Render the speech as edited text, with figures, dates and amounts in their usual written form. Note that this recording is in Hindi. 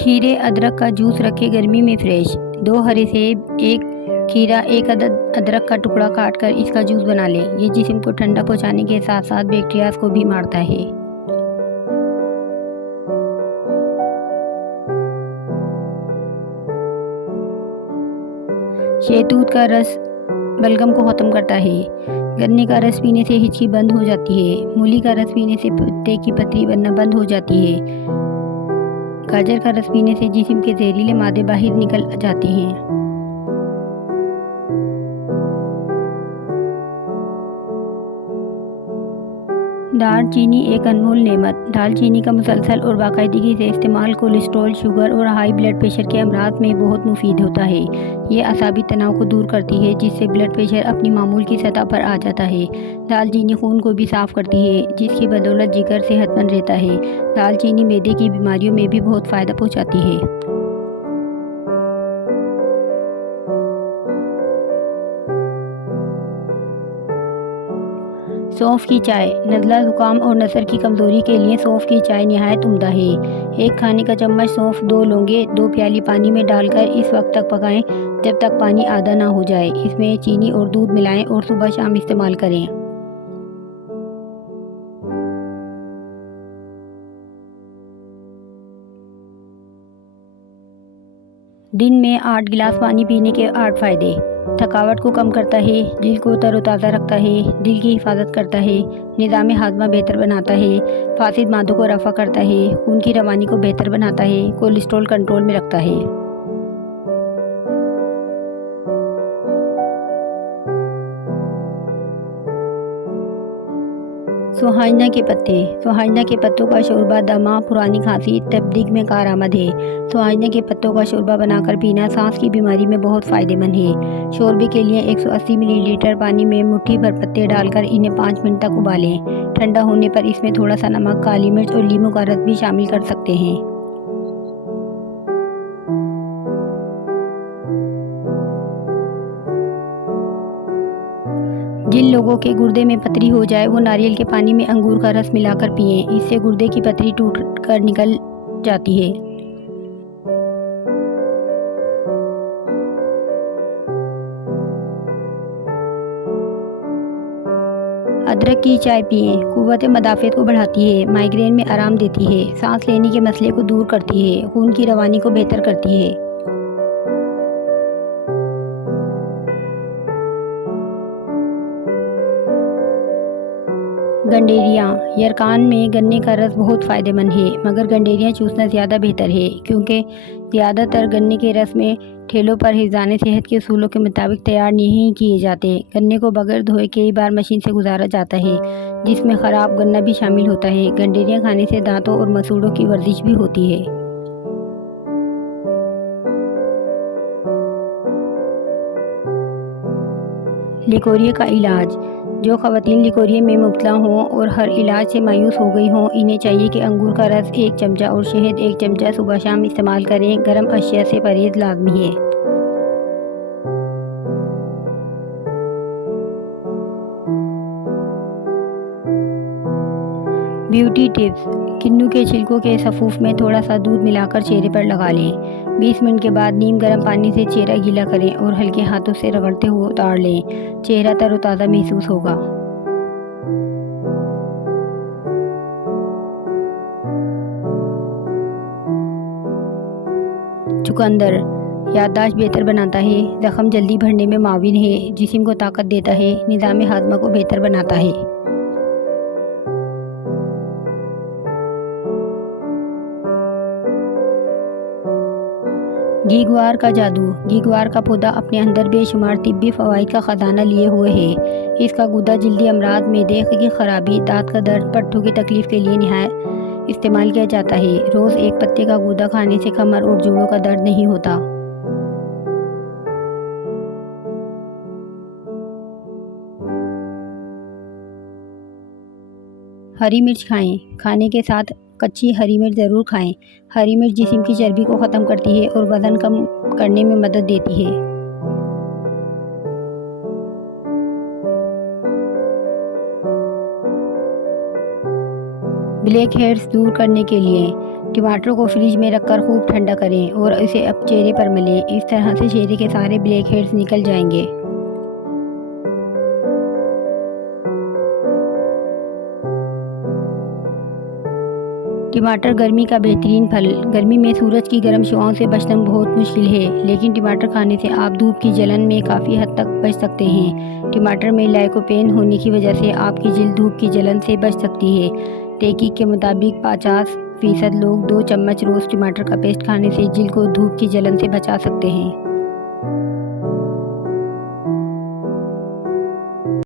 खीरे अदरक का जूस रखें गर्मी में फ्रेश। 2 हरे सेब, 1 खीरा, 1 अदद अदरक का टुकड़ा काट कर इसका जूस बना लें। ये जिस्म को ठंडा पहुंचाने के साथ साथ बैक्टीरियाज को भी मारता है। शहतूत का रस बलगम को ख़त्म करता है। गन्ने का रस पीने से हिचकी बंद हो जाती है। मूली का रस पीने से पत्ते की पथरी बनना बंद हो जाती है। गाजर का रस पीने से जिस्म के जहरीले मादे बाहर निकल जाते हैं। दालचीनी एक अनमोल नेमत। दालचीनी का मुसलसल और बाकायदगी से इस्तेमाल कोलेस्ट्रॉल, शुगर और हाई ब्लड प्रेशर के अमराज में बहुत मुफीद होता है। ये असाबी तनाव को दूर करती है, जिससे ब्लड प्रेशर अपनी मामूल की सतह पर आ जाता है। दालचीनी खून को भी साफ़ करती है, जिसकी बदौलत जिगर सेहतमंद रहता है। दालचीनी मैदे की बीमारियों में भी बहुत फ़ायदा पहुँचाती है। सौंफ की चाय नज़ला, ज़ुकाम और नसर की कमज़ोरी के लिए सौंफ की चाय नहायत उम्दा है। 1 खाने का चम्मच सौंफ, 2 लौंगे 2 प्याली पानी में डालकर इस वक्त तक पकाएं जब तक पानी आधा ना हो जाए। इसमें चीनी और दूध मिलाएं और सुबह शाम इस्तेमाल करें। दिन में 8 गिलास पानी पीने के 8 फ़ायदे। थकावट को कम करता है, दिल को तरोताज़ा रखता है, दिल की हिफाजत करता है, निज़ाम हाज़मा बेहतर बनाता है, फासिद मादों को रफ़ा करता है, खून की रवानी को बेहतर बनाता है, कोलेस्ट्रॉल कंट्रोल में रखता है। सोहाजना के पत्ते। सोहाजना के पत्तों का शोरबा दमा, पुरानी खांसी, तबदीक में कारआमद है। सोहाजना के पत्तों का शोरबा बनाकर पीना सांस की बीमारी में बहुत फ़ायदेमंद है। शोरबे के लिए 180 मिलीलीटर पानी में मुट्ठी भर पत्ते डालकर इन्हें 5 मिनट तक उबालें। ठंडा होने पर इसमें थोड़ा सा नमक, काली मिर्च और नींबू का रस भी शामिल कर सकते हैं। जिन लोगों के गुर्दे में पथरी हो जाए वो नारियल के पानी में अंगूर का रस मिलाकर पिएं। इससे गुर्दे की पथरी टूट कर निकल जाती है। अदरक की चाय पिएं। कुव्वत मदाफ़त को बढ़ाती है, माइग्रेन में आराम देती है, सांस लेने के मसले को दूर करती है, खून की रवानी को बेहतर करती है। गंडेरियाँ। यरकान में गन्ने का रस बहुत फ़ायदेमंद है, मगर गंडेरियाँ चूसना ज़्यादा बेहतर है, क्योंकि ज़्यादातर गन्ने के रस में ठेलों पर हिफ़्ज़ाने सेहत के असूलों के मुताबिक तैयार नहीं किए जाते। गन्ने को बगैर धोए कई बार मशीन से गुजारा जाता है, जिसमें ख़राब गन्ना भी शामिल होता है। गंडेरियाँ खाने से दांतों और मसूड़ों की वर्जिश भी होती है। लिकोरिया का इलाज। जो ख़वातीन लिकोरिया में मुब्तला हों और हर इलाज से मायूस हो गई हों, इन्हें चाहिए कि अंगूर का रस 1 चमचा और शहद 1 चमचा सुबह शाम इस्तेमाल करें। गर्म अशिया से परहेज़ लाजमी है। Beauty tips. किन्नू के छिलकों के सफ़ूफ में थोड़ा सा दूध मिलाकर चेहरे पर लगा लें। 20 मिनट के बाद नीम गर्म पानी से चेहरा गीला करें और हल्के हाथों से रगड़ते हुए उतार लें। चेहरा तरोताज़ा महसूस होगा। चुकंदर याददाश्त बेहतर बनाता है, ज़ख्म जल्दी भरने में माविन है, जिस्म को ताकत देता है, निज़ाम हाज़मा को बेहतर बनाता है। घीग्वार का जादू। घीग्वार का पौधा अपने अंदर बेशुमार तिब्बी फ़वाइद का ख़जाना लिए हुए है। इसका गूदा जल्दी अमराज, मैदे की खराबी, दांत का दर्द, पट्टों की तकलीफ़ के लिए नहायत इस्तेमाल किया जाता है। रोज़ 1 पत्ते का गूदा खाने से कमर और जोड़ों का दर्द नहीं होता। हरी मिर्च खाएं। खाने के साथ कच्ची हरी मिर्च ज़रूर खाएं। हरी मिर्च जिस्म की चर्बी को ख़त्म करती है और वज़न कम करने में मदद देती है। ब्लैक हेड्स दूर करने के लिए टमाटर को फ्रिज में रखकर खूब ठंडा करें और इसे अब चेहरे पर मलें। इस तरह से चेहरे के सारे ब्लैक हेड्स निकल जाएंगे। टमाटर गर्मी का बेहतरीन फल। गर्मी में सूरज की गर्म शुआओं से बचना बहुत मुश्किल है, लेकिन टमाटर खाने से आप धूप की जलन में काफ़ी हद तक बच सकते हैं। टमाटर में लाइकोपेन होने की वजह से आपकी जिल्द धूप की जलन से बच सकती है। तहकीक के मुताबिक 50% लोग 2 चम्मच रोज़ टमाटर का पेस्ट खाने से जिल्द को धूप की जलन से बचा सकते हैं।